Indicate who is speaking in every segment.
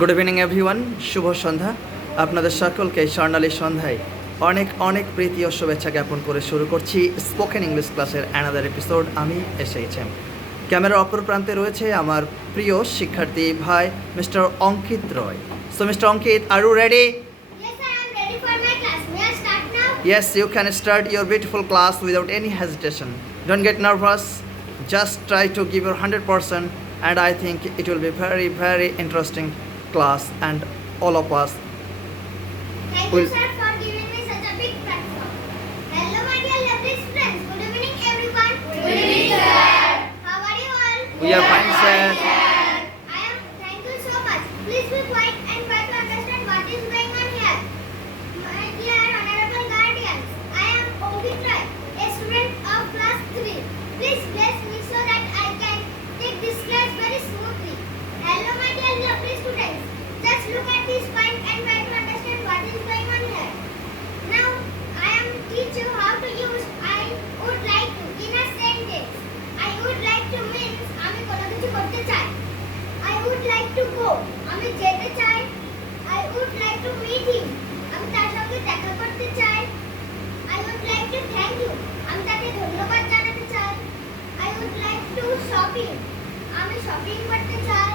Speaker 1: Good evening everyone শুভ সন্ধ্যা। আপনাদের সকলকে স্বর্ণালী সন্ধ্যায় অনেক অনেক প্রীতি ও শুভেচ্ছা জ্ঞাপন করে শুরু করছি স্পোকেন ইংলিশ ক্লাসের অ্যানাদার এপিসোড আমি এসেছি ক্যামেরার অপর প্রান্তে রয়েছে আমার প্রিয় শিক্ষার্থী ভাই mister Ankit Roy. So mister
Speaker 2: Ankit are you ready
Speaker 1: yes you can start your beautiful class without any hesitation don't get nervous just try to give your hundred percent and I think it will be very very interesting class and all of us
Speaker 2: Thank
Speaker 1: Well-
Speaker 2: you, sir, for giving me such a big platform. Hello, my dear lovely friends. Good evening, everyone. Good evening, sir. How are you all?
Speaker 1: we are fine sir.
Speaker 2: কিছু করতে চাই I would like to go আমি যেতে চাই I would like to meet him আমি তার সঙ্গে দেখা করতে চাই I would like to thank you আমি তাকে ধন্যবাদ জানাতে চাই I would like to shopping আমি শপিং করতে চাই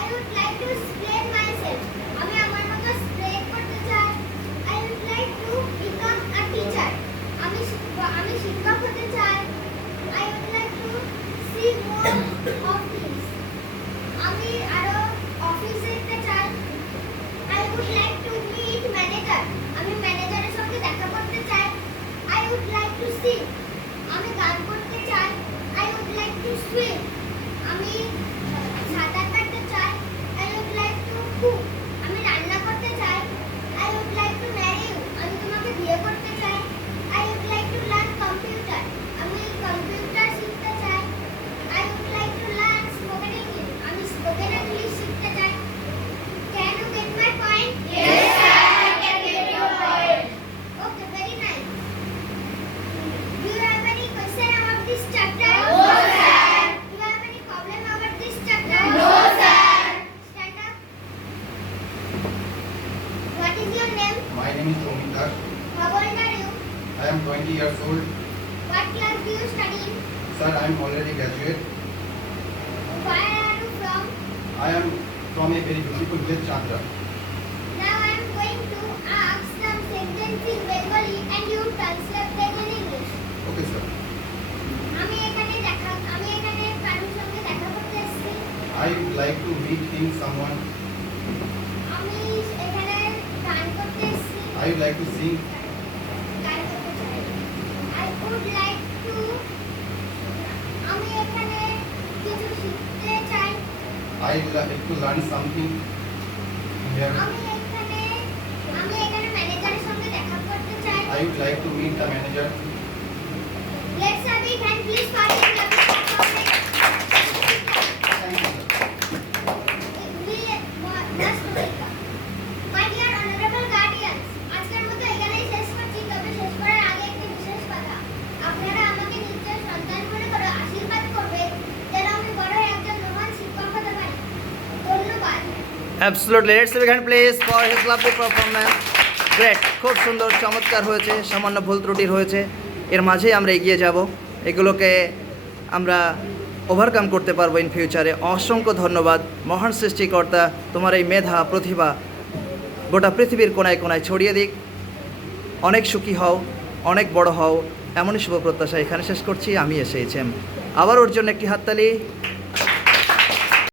Speaker 2: I would like to explain myself আমি আমার মতো explain করতে চাই I would like to become a teacher আমি আমি শিক্ষক হতে চাই I would like to see more My name
Speaker 3: is Romit Dash.
Speaker 2: How old are you?
Speaker 3: I am 20 years old.
Speaker 2: What class do you study in?
Speaker 3: Sir, I am already graduate.
Speaker 2: Where are you from?
Speaker 3: I am from a very beautiful village, Chandra.
Speaker 2: Now I am going to ask some sentences in Bengali and you translate them in English.
Speaker 3: Okay, sir.
Speaker 2: আমি এখানে দেখা আমি এখানে কারোর সঙ্গে দেখা করতে এসেছি
Speaker 3: I would like to meet him, someone.
Speaker 2: এসেছি
Speaker 3: I would like to sing.
Speaker 2: গান করতে চাই আই উড লাইক টু আমি এখানে কিছু শিখতে চাই
Speaker 3: I would like to learn something here.
Speaker 2: আমি এখানে আমি এখানে ম্যানেজারের সঙ্গে দেখা করতে চাই
Speaker 3: I would like to meet the manager.
Speaker 1: Give a hand please for his lovely performance. Great খুব সুন্দর, চমৎকার হয়েছে, সামান্য ভুল ত্রুটি হয়েছে। এর মাঝেই আমরা এগিয়ে যাব। এগুলোকে আমরা ওভারকাম করতে পারব ইন ফিউচারে অসংখ্য ধন্যবাদ, মহান সৃষ্টিকর্তা, তোমার এই মেধা, প্রতিভা, গোটা পৃথিবীর কোনায় কোনায় ছড়িয়ে দিক। অনেক সুখী হও, অনেক বড় হও। এমনই শুভ প্রত্যাশা এখানে শেষ করছি, আমি এসেইছেন আবার ওর জন্য একটি হাততালি।